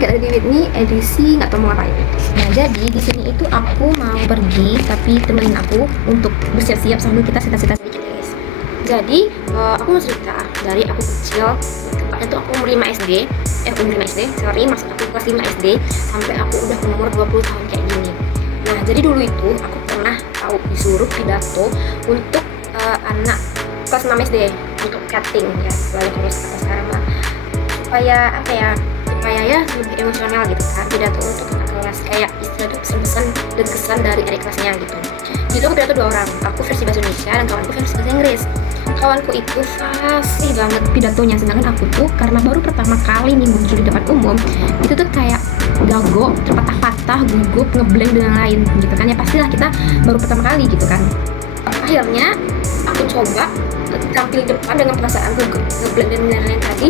Get Ready With Me edisi nggak tahu mau ngapain. Nah, jadi di sini itu aku mau pergi, tapi temenin aku untuk bersiap-siap sambil kita cerita-cerita sedikit, guys. Jadi aku mau cerita dari aku kecil, tepatnya tuh aku umur 5 SD. Umur 5 SD, sorry, maksud aku kelas 5 SD sampai aku udah umur 20 tahun kayak gini. Nah, jadi dulu itu aku pernah tahu disuruh pidato untuk anak kelas 6 SD untuk cutting ya, lalu terus kata sekarang lah, supaya apa ya, supaya ya lebih emosional gitu kan, pidato untuk kakak kelas, kayak istilah tuh pesan-pesan dan kesan dari adik kelasnya gitu. Jadi aku pidato 2 orang, aku versi bahasa Indonesia dan kawanku versi bahasa Inggris. Kawanku itu fasih banget pidatonya, sedangkan aku tuh karena baru pertama kali nih muncul di depan umum, itu tuh kayak gago, terpatah-patah, gugup, ngeblank dan lain gitu kan, ya pastilah kita baru pertama kali gitu kan. Akhirnya aku coba tampil depan dengan perasaan gugup, ngeblank dan lain-lain tadi,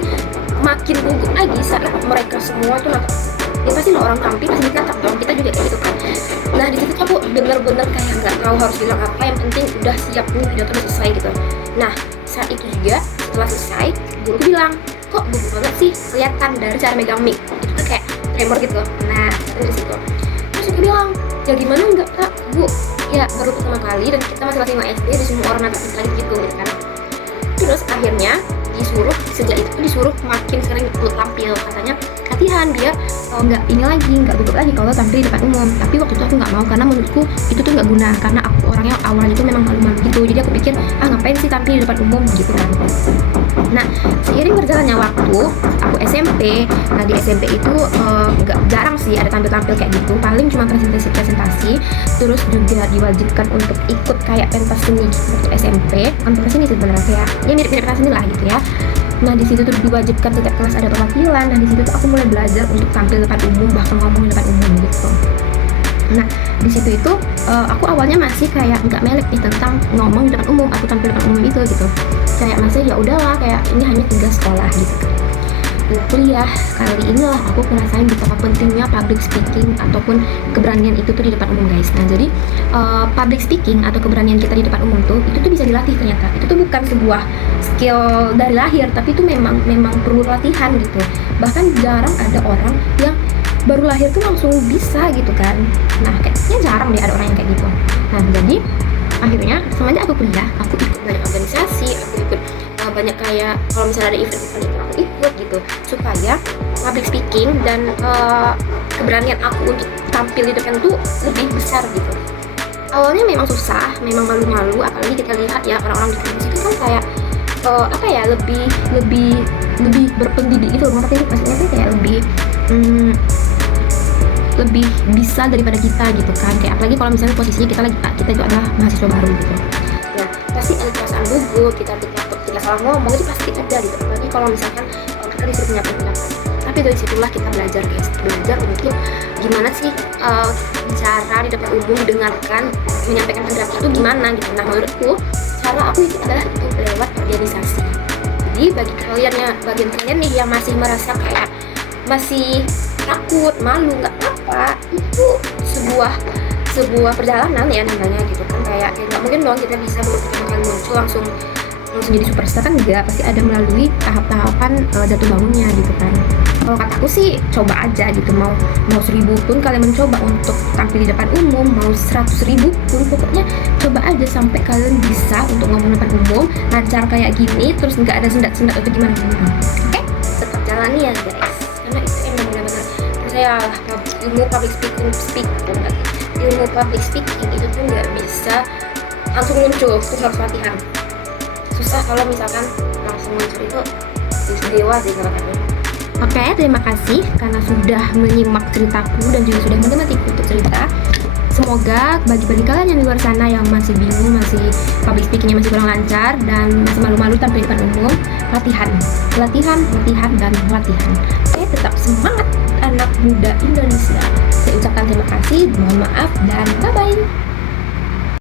makin gugup lagi saat mereka semua tuh nonton. Ya pasti lo orang tampil pasti dikata dong, kita juga kayak gitu kan. Nah di situ aku bener-bener kayak nggak tahu harus bilang apa, yang penting udah siap nih, pidato udah selesai gitu. Nah saat itu juga setelah selesai, guru bilang, kok gugup banget sih, kelihatan dari cara megang mic itu tuh kayak tremor gitu. Nah dari situ terus aku bilang, ya gimana enggak kak, bu ya baru pertama kali dan kita masih kelas 5 SD, di semua orang nanti lagi gitu kan. Terus akhirnya disuruh, sejak itu disuruh makin sering ikut tampil, katanya latihan biar nggak ini lagi, nggak gugup lagi kalau tampil di depan umum. Tapi waktu itu aku nggak mau, karena menurutku itu tuh nggak guna, karena aku orangnya awalnya itu memang malu-malu gitu. Jadi aku pikir ngapain sih tampil di depan umum gitu kan. Nah seiring berjalannya waktu aku SMP, nah di SMP itu nggak jarang sih ada tampil-tampil kayak gitu, paling cuma presentasi, terus juga diwajibkan untuk ikut kayak pentas seni gitu waktu SMP. Kan pentas seni sebenarnya kayak ya mirip-mirip pentas seni lah gitu ya. Nah di situ tuh diwajibkan setiap kelas ada perwakilan. Nah di situ tuh aku mulai belajar untuk tampil di depan umum, bahkan ngomong di depan umum gitu. Nah di situ itu aku awalnya masih kayak nggak melek nih tentang ngomong di depan umum, aku tampil di depan umum itu gitu. Kayak masih ya udahlah, kayak ini hanya tugas sekolah gitu. Nah, kuliah kali inilah aku ngerasain betapa pentingnya public speaking ataupun keberanian itu tuh di depan umum, guys. Nah jadi public speaking atau keberanian kita di depan umum tuh itu tuh bisa dilatih ternyata. Itu tuh bukan sebuah skill dari lahir, tapi itu memang perlu latihan gitu. Bahkan jarang ada orang yang baru lahir tuh langsung bisa gitu kan. Nah kayaknya jarang deh ada orang yang kayak gitu. Nah jadi akhirnya semenjak aku kuliah, aku ikut banyak organisasi, aku ikut banyak kayak kalau misalnya ada event-event itu aku ikut gitu, supaya public speaking dan keberanian aku untuk tampil di depan tuh lebih besar gitu. Awalnya memang susah, memang malu-malu, apalagi kita lihat ya orang-orang di kampus itu kan kayak apa ya, lebih berpendidik gitu, maksudnya tuh kayak lebih bisa daripada kita gitu kan. Kayak apalagi kalau misalnya posisinya kita itu adalah mahasiswa baru gitu. Nah pasti ada perasaan gugup, kita salah ngomong itu pasti ada gitu. Apalagi kalau misalkan kita disuruh menyampaikan pendapat. Tapi dari situlah kita belajar, guys, belajar untuk gimana sih cara di depan umum mendengarkan, menyampaikan pendapat itu gimana gitu. Nah menurutku cara aku itu adalah lewat organisasi. Jadi bagi kalian nih yang masih merasa kayak masih takut, malu, nggak apa-apa, itu sebuah perjalanan ya namanya gitu kan. Kayak nggak mungkin dong kita bisa baru pertama kali muncul langsung jadi superstar kan, enggak, pasti ada melalui tahap-tahapan jatuh bangunnya gitu kan. Kalau kataku sih coba aja gitu, mau 1000 pun kalian mencoba untuk tampil di depan umum, mau 100.000 pun, pokoknya coba aja sampai kalian bisa untuk ngomong depan umum lancar kayak gini, terus nggak ada sendat-sendat atau gimana. Oke, tetap jalani ya guys, karena itu emang benar-benar saya ilmu public speaking itu tuh nggak bisa langsung muncul, terus harus latihan. Susah kalau misalkan langsung muncul itu dewa sih kalau katanya. Oke, terima kasih karena sudah menyimak ceritaku dan juga sudah menemani untuk cerita. Semoga bagi kalian yang di luar sana yang masih bingung, masih public speakingnya masih kurang lancar dan masih malu-malu tampil di depan umum, latihan, dan latihan. Oke, tetap semangat anak muda Indonesia. Saya ucapkan terima kasih, mohon maaf, dan bye-bye.